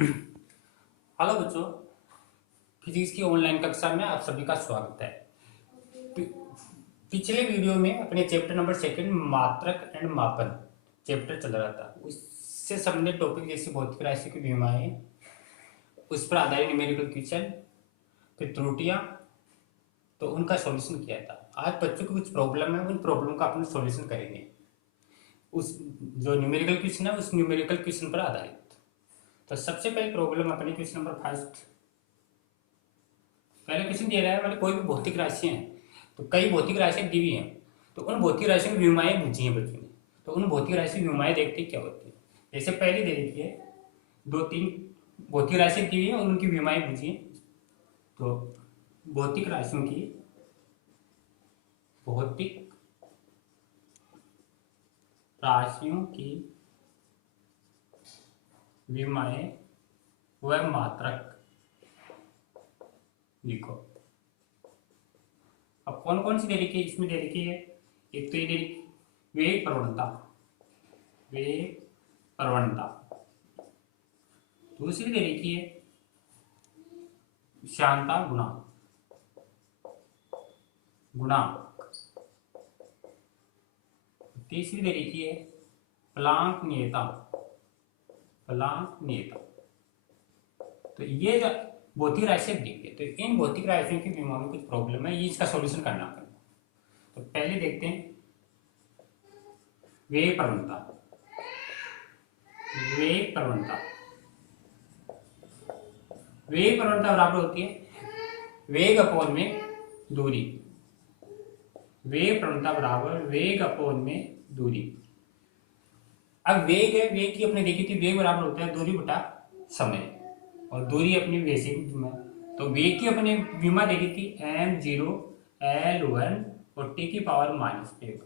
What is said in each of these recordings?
Hello बच्चों, physics की online कक्षा में आप सभी का स्वागत है। पि- पिछले वीडियो में अपने चैप्टर नंबर सेकंड मात्रक एंड मापन चैप्टर चल रहा था। उससे सबने टॉपिक जैसे भौतिक राशि की विमाएं, उस पर आधारित न्यूमेरिकल क्वेश्चन, फिर त्रुटियां, तो उनका सॉल्यूशन किया था। आज बच्चों की कुछ प्रॉब्लम है, उन प्रॉब्लम का अपन सॉल्यूशन करेंगे। उस जो न्यूमेरिकल क्वेश्चन है उस न्यूमेरिकल क्वेश्चन पर आधारित। तो सबसे पहले प्रॉब्लम अपनी क्वेश्चन नंबर फर्स्ट। पहले क्वेश्चन दे रहा है मतलब कोई भी भौतिक राशियां हैं, तो कई भौतिक राशियां दी हुई हैं, तो उन भौतिक राशियों की विमाएं पूछी हैं बच्चों ने। तो उन भौतिक राशि की विमाएं देखते क्या होती है। जैसे पहले दे रखी है, दो तीन भौतिक राशियां दी हुई हैं और उनकी विमाएं पूछी हैं। तो भौतिक राशियों की भौतिक राशियों की विमाएं व मात्रक लिखो। अब कौन कौन सी दे रखी है, इसमें दे रखी है एक तो ये दे रखी वेग प्रवणता, वेग प्रवणता। दूसरी दे रखी है श्यानता गुणांक, गुणांक। तीसरी दे रखी है प्लांक नियता, प्लांक नियता। तो ये जो भौतिक राशियां देखिए, तो इन भौतिक राशियों की विमाओं में कुछ प्रॉब्लम है, ये इसका सॉल्यूशन करना पड़ेगा। तो पहले देखते हैं वेग प्रवणता। वेग प्रवणता, वेग प्रवणता बराबर होती है वेग अपॉन में दूरी। वेग प्रवणता बराबर वेग अपॉन में दूरी। अब वेग है, वेग की अपने देखी थी, वेग बराबर होता है दूरी बटा समय, और दूरी अपनी बेसिक विमा। तो वेग की अपने विमा देखी थी m0 l1 और t की पावर -1।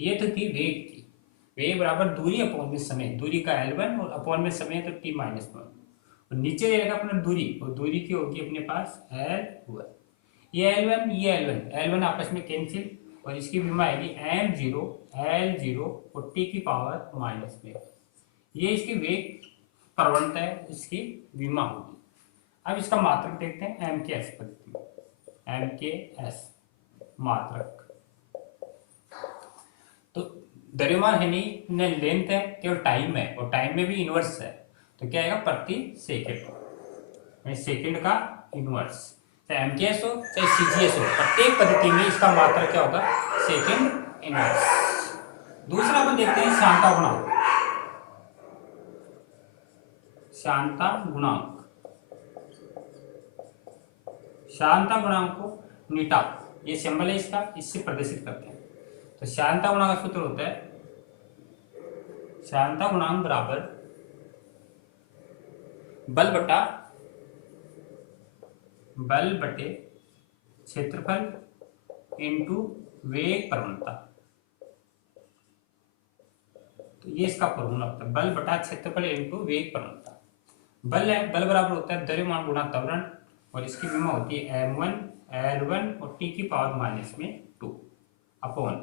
ये तो थी वेग की। वेग बराबर दूरी अपॉन में समय, दूरी का l1 और अपॉन में समय तो t-1। और नीचे दे रखा अपना दूरी, और दूरी की होगी अपने पास l1। ये L1 ये L1 आपस में कैंसिल, और इसकी विमा आएगी m0 l0 और t की पावर -में। ये इसकी वेग प्रवणता है, इसकी विमा होगी। अब इसका मात्रक देखते हैं एम के एस पद्धति में। एम के एस मात्रक, तो द्रव्यमान है नहीं, न लेंथ है, केवल टाइम है, और टाइम में भी इनवर्स है। तो क्या आएगा प्रति सेकेंड, सेकेंड का इनवर्स। चाहे एमकेएस हो चाहे सीजीएस हो, प्रत्येक पद्धति में इसका मात्रक क्या होगा, सेकेंड इनवर्स। दूसरा अपन देखते हैं शांता गुणांक। शांता गुणांक, शांता गुणांक को नीटा, ये सिंबल है इसका, इससे प्रदर्शित करते हैं। तो शांता गुणांक का सूत्र होता है शांता गुणांक बराबर बल बटा बल बटे क्षेत्रफल इनटू वेग प्रवणता। तो ये इसका फॉर्मूला होता है, बल बटा क्षेत्रफल इनटू वेग प्रवणता। बल है, बल बराबर होता है द्रव्यमान गुणा त्वरण, और इसकी विमा होती है m1 l1 और t की पावर -2 अपॉन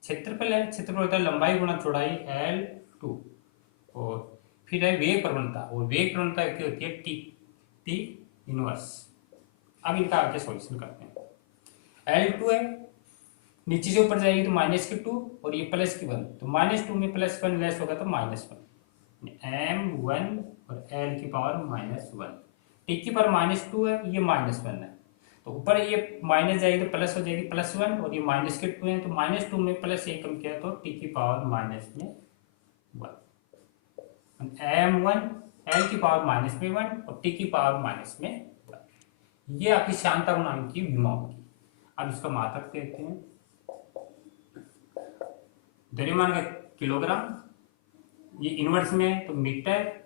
क्षेत्रफल है, क्षेत्रफल होता है लंबाई गुणा चौड़ाई l2, और फिर है वेग प्रवणता, और वेग प्रवणता की होती है t इनवर्स। अब इनका आगे सॉल्यूशन करते हैं। l2 है, नीचे से ऊपर जाएगी तो -2, और ये +1, तो -2 में +1 लेस होगा तो -1, m1 और l की पावर -1। t की पावर -2 है, ये -1 है, तो ऊपर ये माइनस जाएगी तो प्लस हो जाएगी +1, और ये -2 है, तो -2 में +1 कम किया तो t की पावर -1। m1 l की पावर -1 और t की पावर -1। ये आपकी शांता गुणांक की विमा होगी। अब इसका मात्रक देखते हैं। द्रव्यमान का किलोग्राम, ये इनवर्स में है तो मीटर,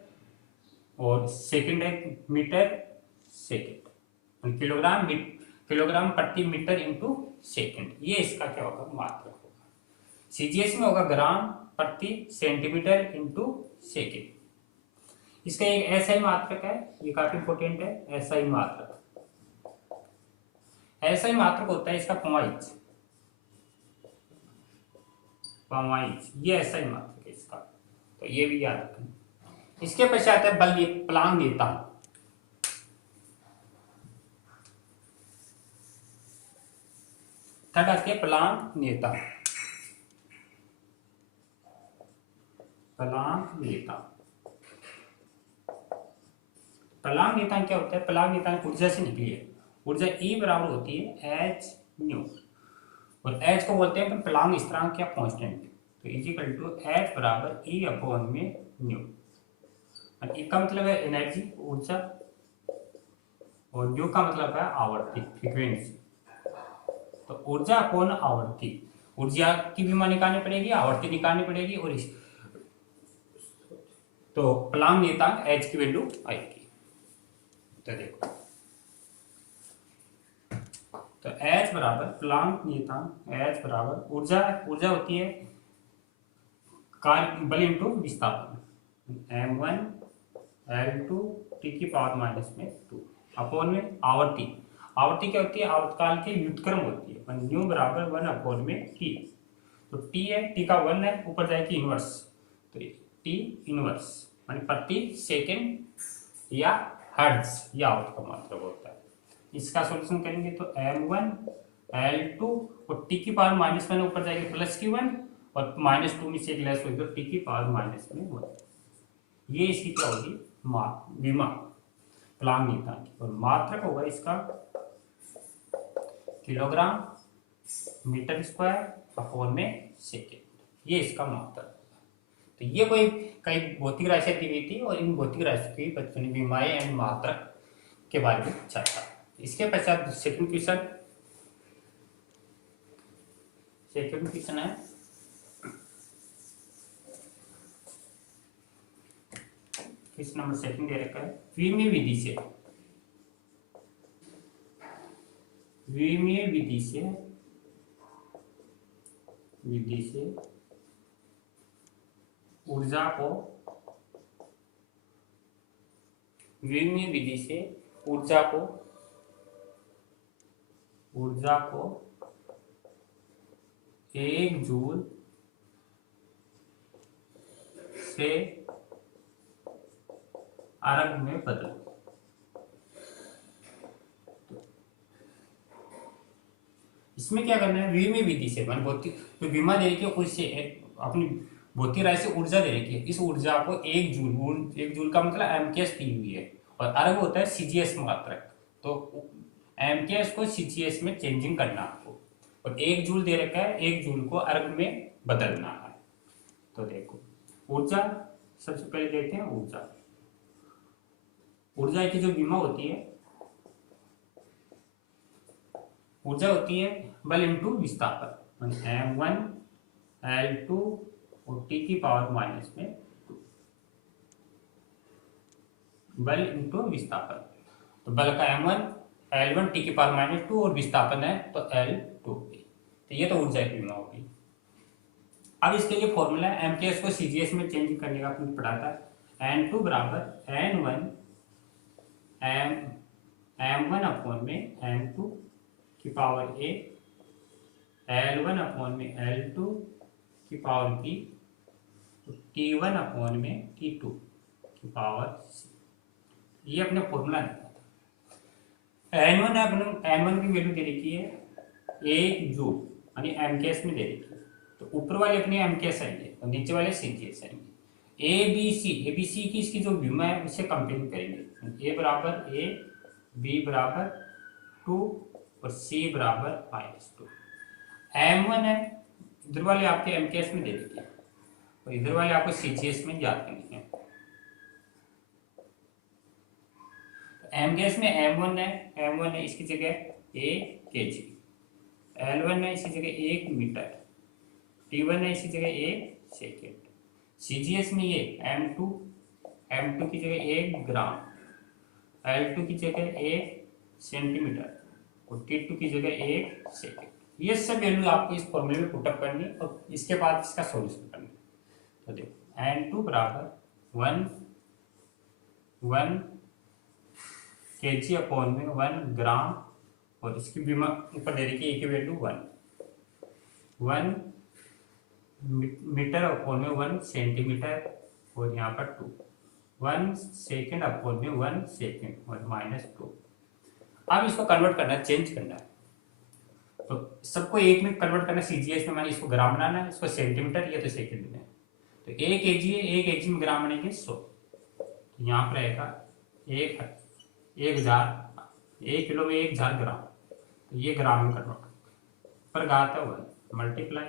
और सेकंड है मीटर सेकंड, किलोग्राम किलोग्राम प्रति मीटर इंटू सेकंड। ये इसका क्या होगा, मात्रक होगा। सीजीएस में होगा ग्राम प्रति सेंटीमीटर इंटू सेकंड। इसका एक ऐसा ही मात्रक है, ये काफी इंपोर्टेंट है, ऐसा ही मात्रक। ऐसा ही मात्रक होता है इसका पॉइंट, ये ऐसा ही मात्रक है इसका, तो ये भी याद रखें। इसके पश्चात है बल प्लांक नियतांक। थर्ड आती है प्लांक नियतांक। प्लांक नियतांक, प्लांक नियतांक क्या होता है? प्लांक नियतांक ऊर्जा से निकली है। ऊर्जा E बराबर होती है एच न्यू, और एच को बोलते हैं प्लांक स्थिरांक या कांस्टेंट। तो इजिकल टू एच बराबर E अपॉन में न्यू। और E का मतलब है एनर्जी, ऊर्जा, और न्यू का मतलब है आवर्ती, फ्रीक्वेंसी। तो ऊर्जा अपॉन आवर्ती, ऊर्जा की भी मान निकालनी पड़ेगी, आवर्ती निकालनी पड़ेगी, और इस तो प्लांक नियतांक एच की वैल्यू आएगी। तो देखो, तो एच बराबर प्लांक नियतांक एच बराबर ऊर्जा, ऊर्जा होती है कार्य बल इंटू विस्थापन, m1 L2 टी की पावर माइनस में 2 अपॉन में आवर्ती। आवर्ती क्या होती है? आवर्तकाल की व्युत्क्रम होती है। न्यू बराबर 1 अपॉन में टी। तो टी है, टी का 1 है, ऊपर जाएगी इनवर्स, तो टी इनवर्स माने प्रति सेकेंड या हर्ट्ज, ये आवर्त का मतलब होता है। इसका सॉल्यूशन करेंगे तो m1 L2 और टी की पावर माइनस 1 ऊपर जाएगी प्लस की 1, और माइनस 2 में से एक लेस होगी तो टी की पावर माइनस में 1। ये इसकी क्या होगी? विमा, प्लांक नियतांक की। और मात्रक होगा इसका किलोग्राम मीटर स्क्वायर अपॉन में सेकेंड, ये इसका मात्रक होगा। तो ये कोई कई भौतिक राशियां दी हुई थी, और इन भौतिक राशियों की बच्चों ने विमाएं एंड मात्रक के बारे में पूछा था। इसके पश्चात सेकंड क्वेश्चन, सेकंड क्वेश्चन है क्वेश्चन नंबर सेकंड दे रखा है, विमीय विधि से, विमीय विधि से ऊर्जा को, विमीय विधि से ऊर्जा को 1 जूल से अर्ग में बदल। इसमें क्या करना है? विमीय विधि से मान भौतिक जो विमा दे रखी है उससे अपनी भौतिक राशि से ऊर्जा दे रखी है, इस ऊर्जा को 1 जूल, 1 जूल का मतलब एमकेएस दी हुई है, और अर्ग होता है सीजीएस मात्रक। तो एमकेएस को सीजीएस में चेंजिंग करना आपको, और 1 जूल दे रखा है, 1 जूल को अर्ग में बदलना है। तो देखो ऊर्जा, सबसे पहले देखते हैं ऊर्जा। ऊर्जा की जो विमा होती है, ऊर्जा होती है बल इंटू विस्थापन, m1 L2 और टी की पावर माइनस में 2, बल इंटू विस्थापन। तो बल का m1 L1 टी की पावर माइनस 2 और विस्थापन है तो L2। तो ये तो ऊर्जा की विमा होगी। अब इसके लिए फॉर्मूला है, एमकेएस को सीजीएस में चेंज करने का आपने पढ़ा था। n2 बराबर n1 m1 अपॉन में m2 की पावर a, L1 अपॉन में L2 की पावर b, T1 अपॉन में T2 की पावर c। ये अपने फॉर्मूला है। n1 की वैल्यू दे रखी है 1 जूल यानी एमकेएस में दे रखी है, तो ऊपर वाले अपने एमकेएस आएंगे और नीचे वाले सीजीएस आएंगे। एबीसी की इसकी जो विमा है उससे कंपेयर करेंगे। ए बराबर ए, बी बराबर 2 और सी बराबर -2। m1 है, इधर वाले आपके एमकेएस में दे देंगे और इधर वाले आपको सीजीएस में याद करनी है। एमकेएस में m1 है, इसकी जगह a kg, L1 है इसकी जगह 1 मीटर, T1 है इसकी जगह 1 सेकेंड, सीजीएस में ये m2 की जगह 1 ग्राम, L2 की जगह 1 सेंटीमीटर और T2 की जगह 1 सेकेंड। ये सब वैल्यू आपको इस फॉर्मूले में पुटअप करनी और इसके बाद इसका सॉल्यूशन करना। तो देखो n2 बराबर 1 kg अपॉन में 1 ग्राम, और इसकी भी ऊपर दे रखी है की वैल्यू 1 मीटर अपॉन में 1 सेंटीमीटर और यहाँ पर 2 1 सेकेंड अपॉन में 1 सेकेंड और -2। अब इसको कन्वर्ट करना है, चेंज करना है, तो सबको एक में कन्वर्ट करना सीजीएस में, मैंने इसको ग्राम बनाना है, इसको सेंटीमीटर, ये तो सेकंड में। तो 1 kg है, 1 kg में ग्राम बनेंगे 100, तो यहाँ पर रहेगा 1000, 1 किलो में 1000 ग्राम, तो ये ग्राम में कन्वर्ट पर घात है 1 मल्टीप्लाई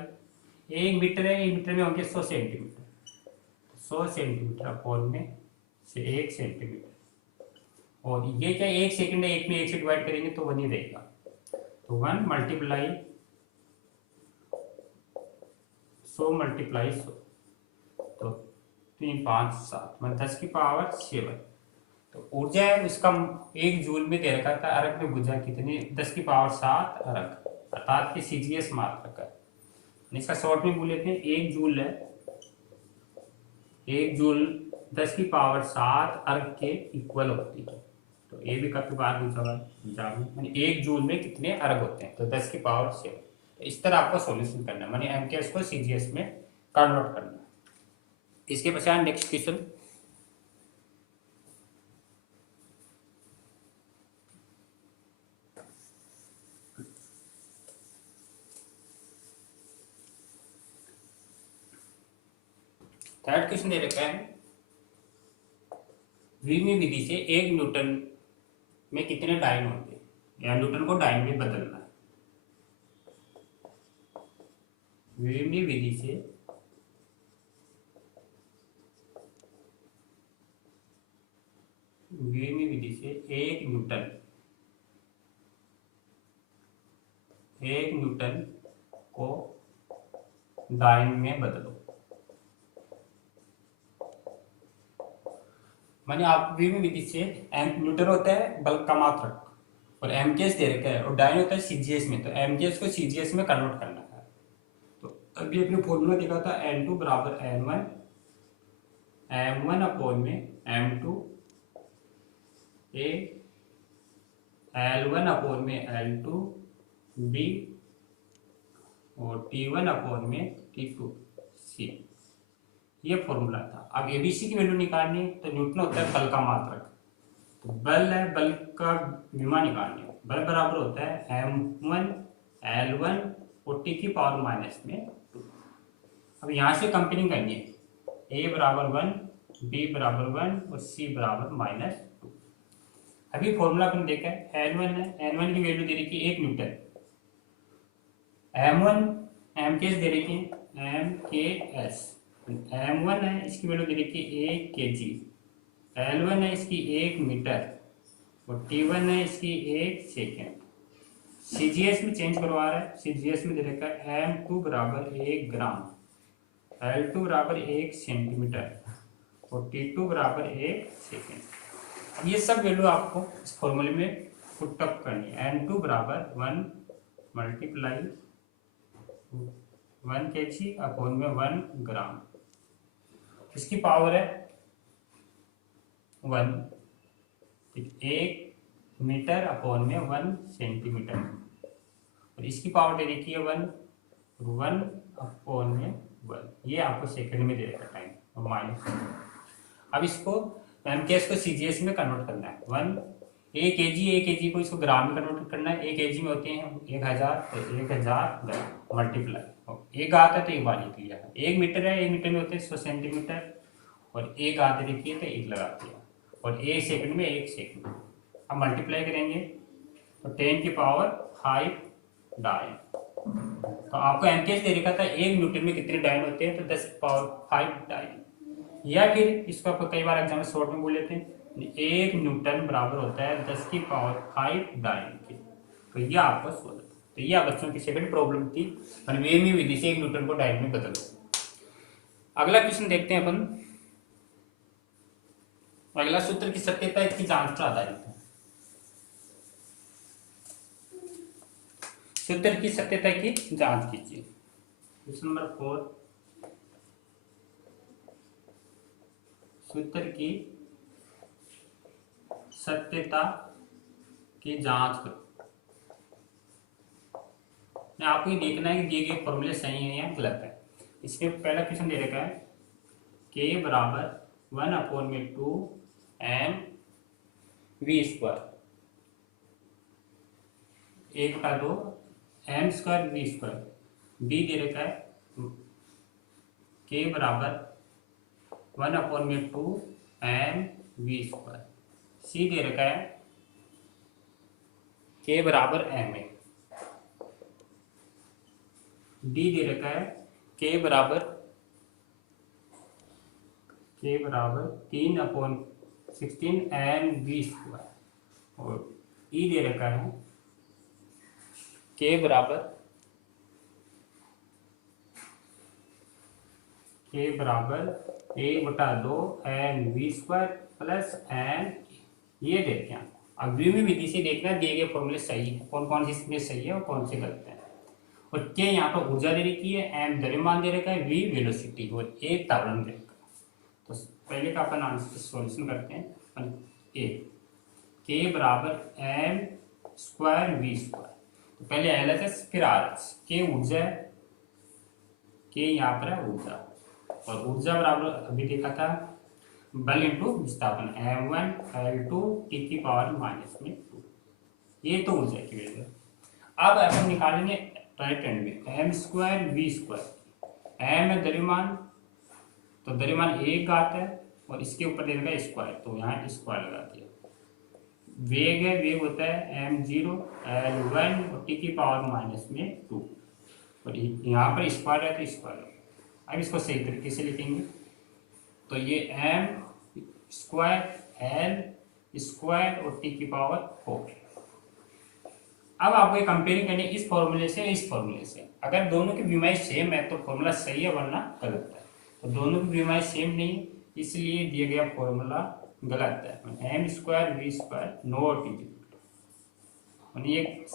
1 मीटर है, 1 मीटर में होंगे 100 सेंटीमीटर, 100 सेंटीमीटर अपॉन में से 1 सेंटीमीटर, और ये क्या 1 सेकंड है, 1 में 1 से डिवाइड करेंगे तो 1 ही रहेगा, तो 1 मल्टीप्लाई 100 मल्टीप्लाई 100, तो 3 5 7 मतलब 10 की पावर 7। तो ऊर्जा है उसका 1 जूल में दे रखा था, अरग में बुझा कितनी, 10 की पावर 7 अरग, अर्थात कि सीजीएस मात्रक है। इसका शॉर्ट में बोल लेते हैं 1 जूल है, 1 जूल 10 की पावर 7 अर्ग के इक्वल होती है, तो ये भी काफी बार पूछा हुआ है, 1 जूल में कितने अर्ग होते हैं, तो 10 की पावर 7। तो इस तरह आपको सॉल्यूशन करना है, मानी एमकेएस को सीजीएस में कन्वर्ट करना है। इसके पश्चात नेक्स्ट क्वेश्चन, थर्ड क्वेश्चन दे रखा है, वीमी विधि से 1 न्यूटन में कितने डायन होते हैं, या न्यूटन को डायन में बदलना है। वीमी विधि से 1 न्यूटन को डायन में बदलो, माने आप वीमी विधि से न्यूटन होता है बल का मात्रक, और एमकेएस दे रखा है, और डायन होता है सीजीएस में, तो एमकेएस को सीजीएस में कन्वर्ट करना है। तो अभी अपने फॉर्मूला देखा था N2 बराबर M1, M1 अपॉन में M2 A, L1 अपॉन में L2 B, और T1 अपॉन में T2 C, ये फॉर्मूला था। अब एबीसी की वैल्यू निकालनी है, तो न्यूटन होता है बल का मात्रक, तो बल है, बल का विमा निकालनी है, बल बराबर होता है M1 L1 और T की पावर माइनस में 2। अब यहाँ से कंपेयरिंग करनी है, A बराबर 1, B बराबर 1 और C बराबर -2। अभी फॉर्मूला अपन देखा है, N1 है, N1 की वैल्यू दे रही थी 1 न्यूटन, M1 एमकेएस दे रही थी एमकेएस, M1 है इसकी वैल्यू दे रही थी 1 kg, L1 है इसकी 1 मीटर, और T1 है इसकी 1 सेकेंड। सीजीएस में चेंज करवा रहा है, सीजीएस में दे रखा है M2 बराबर 1 ग्राम, L2 बराबर 1 सेंटीमीटर, और T2 बराबर 1 सेकेंड। अब ये सब वैल्यू आपको इस फॉर्मूले में पुट अप करनी है। N2 बराबर 1 मल्टीप्लाई 1 kg अपॉन में 1 ग्राम, इसकी पावर है 1, 1 मीटर अपॉन में 1 सेंटीमीटर, और इसकी पावर दे रखी है 1 अपॉन में 1, ये आपको सेकंड में दे रखा टाइम, और माइनस। अब इसको एमकेएस को सीजीएस में कन्वर्ट करना है, 1 kg को इसको ग्राम में कन्वर्ट करना है, 1 kg में होते हैं 1000, तो 1000 ग्राम मल्टीप्लाई, एक आता है तो एक बार लिख लिया, 1 मीटर है, 1 मीटर में होते हैं 100 सेंटीमीटर, और एक आधे लिखिए तो 1 लगा दिया, और 1 सेकंड में 1 सेकंड। अब मल्टीप्लाई करेंगे तो 10 की पावर 5 डायन, तो आपको एमकेएस दे रखा था 1 न्यूटन में कितने डायन होते हैं, तो 10 की पावर 5 डायन, या फिर इसको आपको कई बार एग्जाम में शॉर्ट में बोल लेते हैं 1 न्यूटन बराबर होता है 10 की पावर 5 डायन के, तो ये आपको सोल्व। तो ये बच्चों की सेकंड प्रॉब्लम थी, वीमी विधि से 1 न्यूटन को डायन में बदलो। अगला क्वेश्चन देखते हैं अपन, अगला सूत्र की सत्यता इसकी जांच पर आधारित है। सूत्र की सत्यता की जांच कीजिए। क्वेश्चन नंबर 4, सूत्र की सत्यता की जांच करो। आपको ये देखना है कि दिए गए फॉर्मूले सही है या गलत है। इसमें पहला क्वेश्चन दे रखा है K बराबर 1/2 1/2 m²v²। बी दे रखा है के बराबर 1/2 m v²। सी दे रखा है के बराबर m। डी दे रखा है के बराबर 3/16 m v²। और ई दे रखा है के बराबर 1/2 m v² प्लस m। ये देखते हैं अब द्विमीय विधि से देखना दिए गए फॉर्मूले सही है, कौन कौन सी इसमें सही है और कौन से गलत है। और के यहाँ पर ऊर्जा दे रखी है, m द्रव्यमान दे रखा है, v वेलोसिटी और a त्वरण दे रखा है। तो पहले का अपन आंसर सॉल्यूशन करते हैं। ए के बराबर m²v²। तो पहले LHS फिर RHS। के ऊर्जा है, के यहाँ पर है ऊर्जा, और ऊर्जा बराबर अभी देखा था बल इंटू विस्थापन m1 L2 t की पावर -2। ये तो ऊर्जा की वैल्यू। अब अपन निकालेंगे राइट हैंड में m²v²। m है द्रव्यमान, तो द्रव्यमान एक घात है और इसके ऊपर दे देगा स्क्वायर, तो यहाँ स्क्वायर लगा दिया। वेग है, वेग होता है m0 L1 और t की पावर -2, और यहाँ पर स्क्वायर है तो स्क्वायर। अब इसको सही तरीके से लिखेंगे तो ये m² L² और t की पावर 4। अब आपको ये कंपेयरिंग करनी है इस फॉर्मूले से इस फॉर्मूले से। अगर दोनों की विमाई सेम है तो फॉर्मूला सही है वरना गलत है। तो दोनों की विमाई सेम नहीं है इसलिए दिया गया फॉर्मूला गलत है। m²v² नॉट इक्वल, ये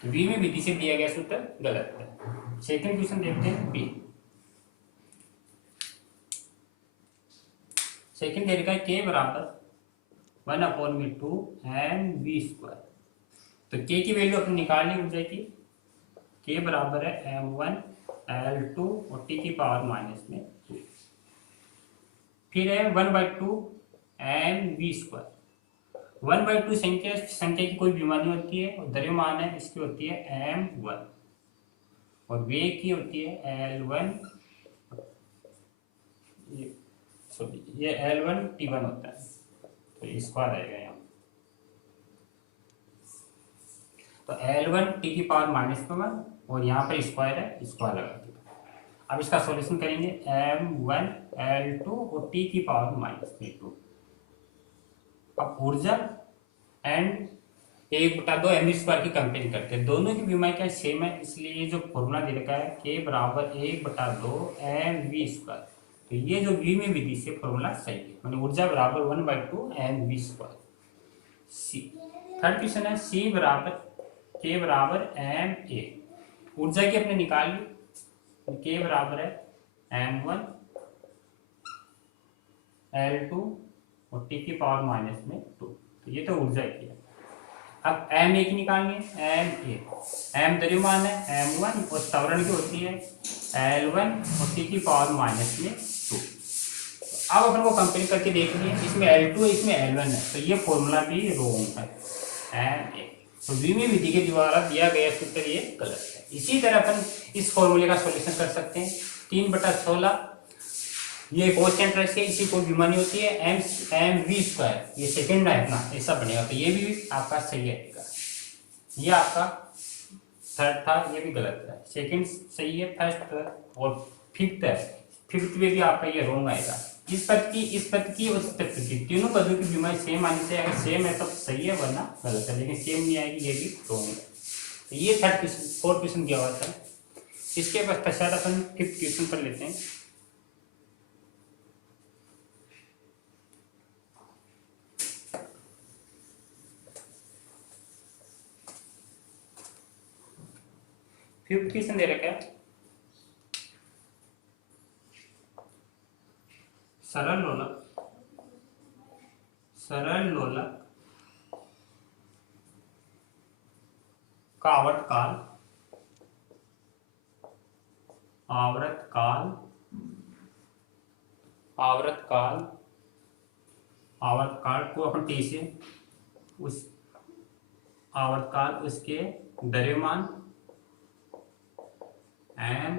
द्विमीय विधि से दिया गया सूत्र गलत है। सेकंड क्वेश्चन देखते हैं बी। सेकंड दे रखा है के बराबर 1/2 mv²। तो के की वैल्यू अपनी निकालनी हो जाएगी। के बराबर है m1 L2 और t की पावर -2। फिर है 1/2 mv²। 1/2 संख्या की कोई बीमारी होती है और द्रव्यमान है इसकी होती है m1 और वेग की होती है L1। ये L1 T1 होता है, तो स्क्वायर आएगा यहाँ। तो L1 t की पावर -1 और यहाँ पर स्क्वायर है, स्क्वायर लगा दिया। अब इसका सॉल्यूशन करेंगे m1 L2 और t की पावर -2। अब ऊर्जा एंड 1/2 mv² की कंपेयर करते हैं। दोनों की विमाई क्या सेम है इसलिए जो फॉर्मूला दे रखा है के बराबर 1/2 mv²। तो ये जो द्विमीय विधि से फॉर्मूला सही है, माने ऊर्जा बराबर 1/2 mv²। थर्ड क्वेश्चन है सी बराबर के बराबर ma। ऊर्जा की अपने निकाल ली, के बराबर है m1 L2 और t की पावर -2। तो ये तो ऊर्जा की है। अब ma की निकालेंगे। m द्रव्यमान है m1 और त्वरण की होती है L1 और t की पावर -2। अब अपन को कंपेयर करके देखनी है, इसमें L2 है इसमें L1 है, तो ये फॉर्मूला भी रॉन्ग है। तो द्विमीय विधि के द्वारा दिया गया सूत्र ये गलत है। इसी तरह अपन इस फॉर्मूले का सॉल्यूशन कर सकते हैं। 3/16 ये कोसेंट रख के इसी को विमानी होती है mv², ये सेकंड है अपना, ऐसा बनेगा। तो ये भी आपका सही आएगा। ये आपका थर्ड था, ये भी गलत है। सेकंड सही है, फर्स्ट और फिफ्थ है, फिफ्थ में भी आपका ये रॉन्ग आएगा। इस पद की और इस पद की तीनों पदों की बीमारी सेम आनी चाहिए। अगर सेम है तो सही है वरना गलत है, लेकिन सेम नहीं आएगी ये भी रॉन्ग है। तो ये थर्ड क्वेश्चन, फोर्थ क्वेश्चन क्या हुआ था। इसके पश्चात अपन फिफ्थ क्वेश्चन पर लेते हैं। फिफ्थ क्वेश्चन दे रखा है सरल लोलक का आवर्त काल आवर्तकाल को अपन टी से, उस आवर्तकाल उसके द्रव्यमान एम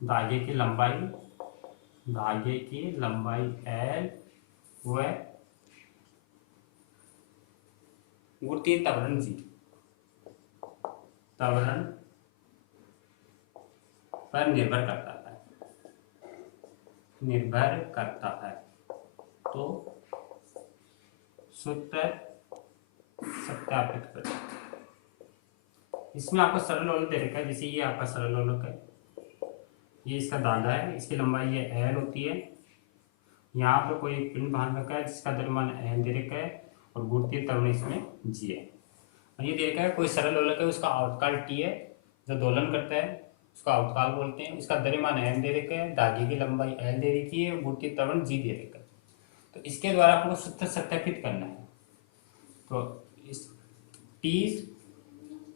धागे की लंबाई एल व गुरुत्वीय त्वरण जी त्वरण पर निर्भर करता है। तो सूत्र सत्यापित करें। इसमें आपको सरल लोलक दे रखा है, जैसे ये आपका सरल लोलक है, ये इसका धागा है, इसकी लंबाई ये एल होती है। यहाँ पर कोई पिंड बांध रखा है जिसका द्रव्यमान एल दे रखा है और गुरुत्वीय त्वरण इसमें जी है। और ये दे रखा है कोई सरल लोलक है, उसका आवर्तकाल टी है, जो दोलन करता है उसका आवर्तकाल बोलते हैं। इसका द्रव्यमान एम दे रखा है, धागे की लंबाई एल दे रखी है, गुरुत्वीय त्वरण जी दे रखा है। तो इसके द्वारा आपको सूत्र सत्यापित करना है। तो इस टी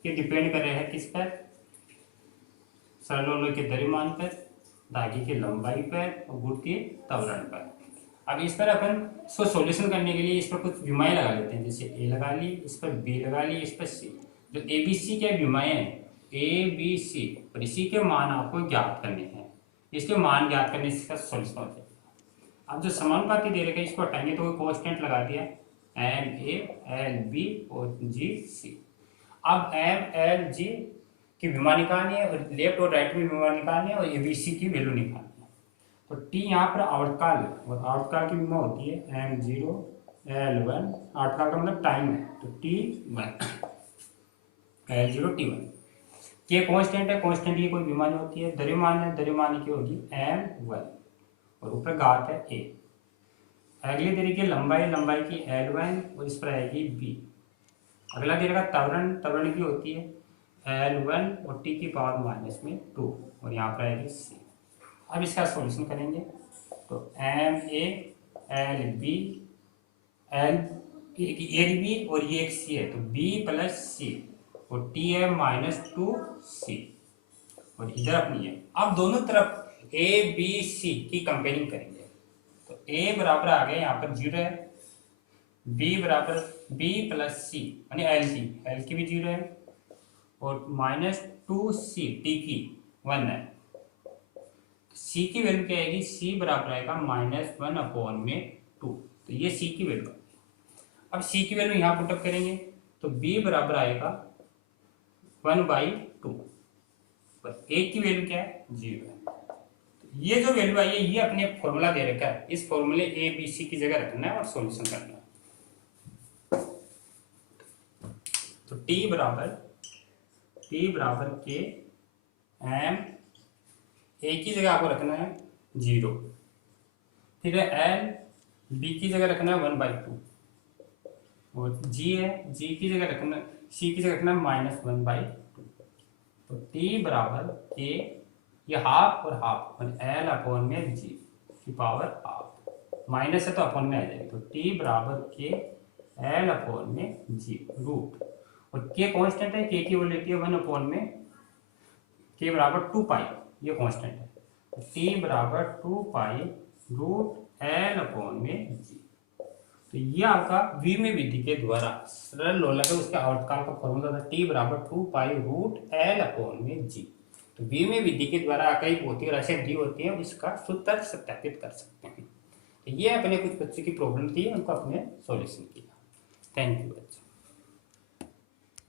के डिपेंड कर रहे हैं किस पर, सरल लोलक के द्रव्यमान पर, धागे की लंबाई पर और गुरुत्वीय त्वरण पर। अब इस पर अपन इसको सॉल्यूशन करने के लिए इस पर कुछ विमाएं लगा लेते हैं, जैसे ए लगा ली, इस पर बी लगा ली, इस पर सी। जो ए बी सी के विमाएं हैं ए बी सी, और इसी के मान आपको ज्ञात करने हैं। इसके मान ज्ञात करने से इसका सॉल्यूशन हो जाएगा। अब जो समानुपाती दे रखा है इसको हटाएंगे तो कांस्टेंट लगा दिया एम ए एल बी और जी सी। अब एम एल जी की विमा निकालनी है और लेफ्ट और राइट में विमा निकालनी है और ए बी सी की वैल्यू निकालनी है। तो टी यहाँ पर आवर्तकाल है और आवर्तकाल की विमा होती है एम जीरो एल वन, आवर्तकाल का मतलब टाइम है, तो T one L zero T one. के कांस्टेंट है, कांस्टेंट की कोई विमा नहीं होती है। द्रव्यमान है, द्रव्यमान की होगी एम वन और ऊपर घात है ए। अगले दे रखी लंबाई की एल वन और इस पर आएगी बी। अगला दे रखा त्वरण की होती है एल वन और टी की पावर माइनस में टू और यहाँ पर आएगी सी। अब इसका सॉल्यूशन करेंगे तो M A L B L B और ये एक सी है, तो बी प्लस सी और टी है माइनस टू सी और इधर अपनी है। अब दोनों तरफ ए बी सी की कंपेयरिंग करेंगे तो ए बराबर आ गया यहाँ पर जीरो है, बी बराबर बी प्लस सी यानी एल की भी जीरो है और माइनस टू सी टी की वन है। सी की वैल्यू क्या आएगी, सी बराबर आएगा माइनस वन अपॉन में टू, तो ये सी की वैल्यू। अब सी की वैल्यू यहाँ पुटअप करेंगे तो बी बराबर आएगा वन बाई टू, ए की वैल्यू क्या है जीरो है। तो ये जो वैल्यू आई है ये अपने फॉर्मूला दे रखा है, इस फॉर्मूले ए बी सी की जगह रखना है और सॉल्यूशन करना है। तो टी बराबर के एम ए की जगह आपको रखना है जीरो, फिर एल बी की जगह रखना है वन बाई टू और जी है, जी की जगह रखना, सी की जगह रखना है माइनस वन बाई टू। तो टी बराबर के ये हाफ और हाफ एल अपॉन में जी की पावर हाफ, माइनस है तो अपॉन में आ जाएगी। तो टी बराबर के एल अपॉन में जी रूट, और के कांस्टेंट है, के की वैल्यू है वन अपॉन में के बराबर टू पाई, ये कांस्टेंट है। टी बराबर two pi root L upon में जी। तो ये आपका द्विमीय विधि के द्वारा सरल लोलक है, उसके आवर्तकाल का फॉर्मूला था टी बराबर two pi root L upon में जी। तो द्विमीय विधि के द्वारा अकई होती है और राशियां दी होती है, इसका सूत्र सत्यापित कर सकते हैं। तो ये अपने कुछ बच्चों की प्रॉब्लम थी, उनको अपने सॉल्यूशन किया। Thank you.